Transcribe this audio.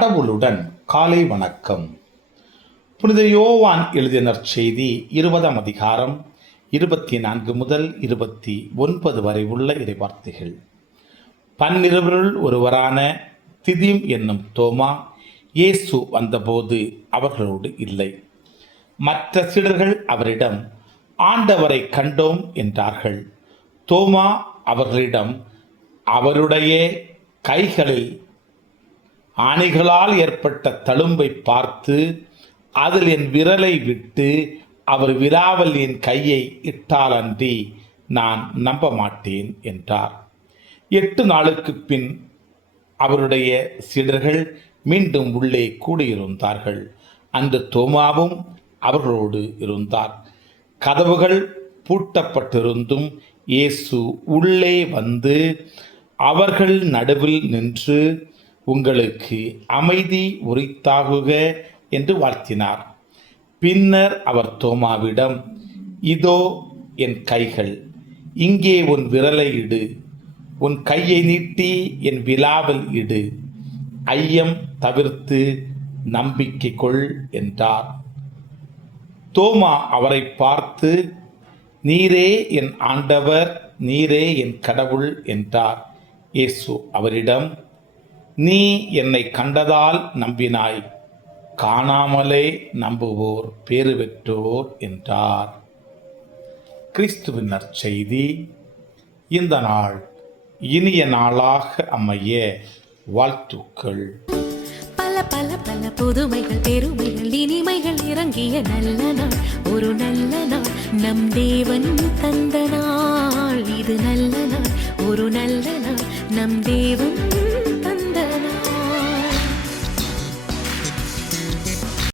கடவுளுடன் காலை வணக்கம். புனித யோவான் எழுதிய நற்செய்தி 20 அதிகாரம் 24 முதல் 29 வரை உள்ள இறைவார்த்தைகள். பன்னிருவருள் ஒருவரான திதிம் என்னும் தோமா இயேசு வந்தபோது அவர்களோடு இல்லை. மற்ற சீடர்கள் அவரிடம், ஆண்டவரை கண்டோம் என்றார்கள். தோமா அவர்களிடம், அவருடைய கைகளில் ஆணிகளால் ஏற்பட்ட தழும்பை பார்த்து அதில் என் விரலை விட்டு அவர் விராவில் என் கையை இட்டாலன்றி நான் நம்ப மாட்டேன் என்றார். 8 நாளுக்கு பின் அவருடைய சீடர்கள் மீண்டும் உள்ளே கூடியிருந்தார்கள். அன்று தோமாவும் அவர்களோடு இருந்தார். கதவுகள் பூட்டப்பட்டிருந்தும் இயேசு உள்ளே வந்து அவர்கள் நடுவில் நின்று, உங்களுக்கு அமைதி உரித்தாகுக என்று வாழ்த்தினார். பின்னர் அவர் தோமாவிடம், இதோ என் கைகள், இங்கே உன் விரலை இடு, உன் கையை நீட்டி என் விலாவில் இடு, ஐயம் தவிர்த்து நம்பிக்கை கொள் என்றார். தோமா அவரை பார்த்து, நீரே என் ஆண்டவர், நீரே என் கடவுள் என்றார். இயேசு அவரிடம், நீ என்னை கண்டதால் நம்பினாய், காணாமலே நம்புவோர் பேறு பெற்றோர் என்றார். கிறிஸ்துவின் நற்செய்தி. இந்த நாள் இனிய நாளாக அமைய வாழ்த்துக்கள். பல பல பல புதுமைகள், பெருமைகள், இனிமைகள் இறங்கிய நல்ல நாள், ஒரு நல்ல நாள், நம் தேவன் தந்த நாள். இது நல்ல நாள், ஒரு நல்ல நாள், நம் தேவன்